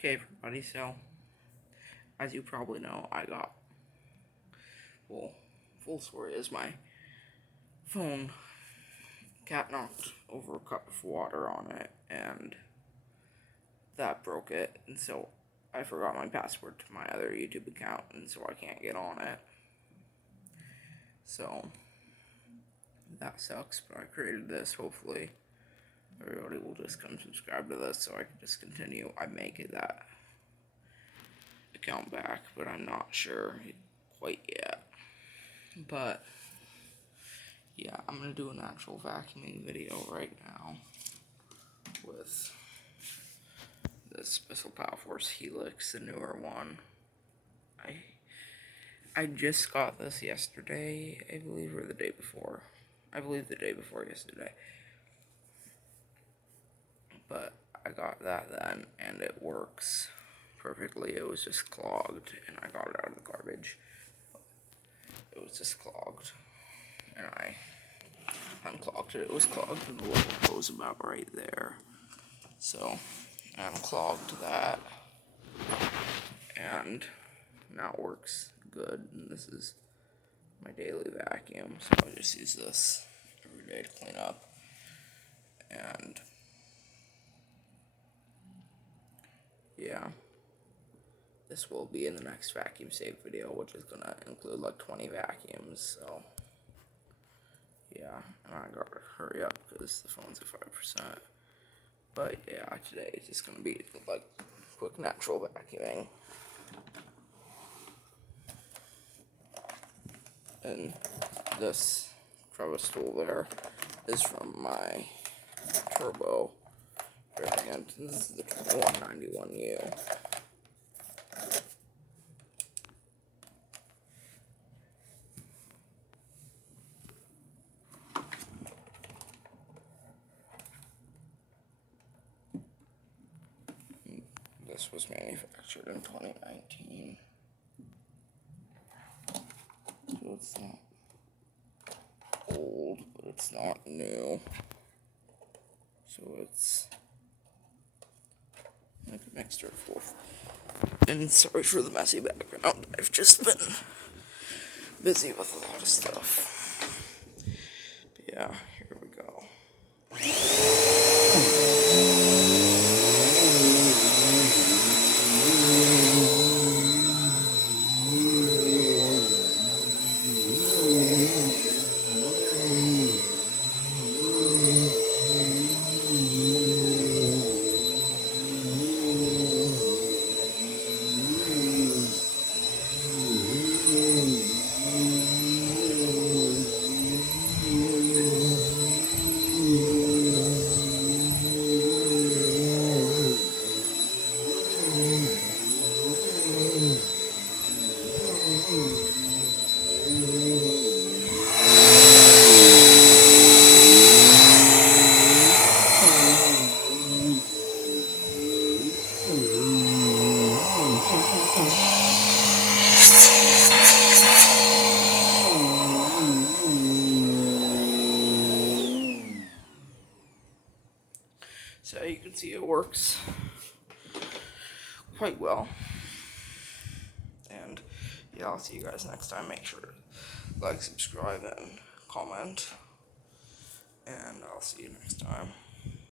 Okay, everybody, so, as you probably know, full story is my phone cat knocked over a cup of water on it, and that broke it, and so I forgot my password to my other YouTube account, and so I can't get on it. So, that sucks, but I created this. Hopefully everybody will just come subscribe to this so I can just continue. I may get that account back, but I'm not sure quite yet. But yeah, I'm gonna do an actual vacuuming video right now with this Bissell Powerforce Helix, the newer one. I just got this yesterday, I believe, or the day before. I believe the day before yesterday. But I got that then, and it works perfectly. It was just clogged, and I got it out of the garbage. It was just clogged, and I unclogged it. It was clogged, and the little hose about right there. So I unclogged that, and now it works good. And this is my daily vacuum, so I just use this every day to clean up. And yeah, this will be in the next vacuum save video, which is gonna include like 20 vacuums. So yeah, and I gotta hurry up because the phone's at 5%. But yeah, today is just gonna be like quick natural vacuuming. And this crevice tool there is from my Turbo variant. This is the 191U. This was manufactured in 2019. So it's not old, but it's not new. So it's like a mixture of both. And sorry for the messy background. I've just been busy with a lot of stuff. But yeah, here we go. So you can see it works quite well. And yeah, I'll see you guys next time. Make sure to like, subscribe, and comment. And I'll see you next time.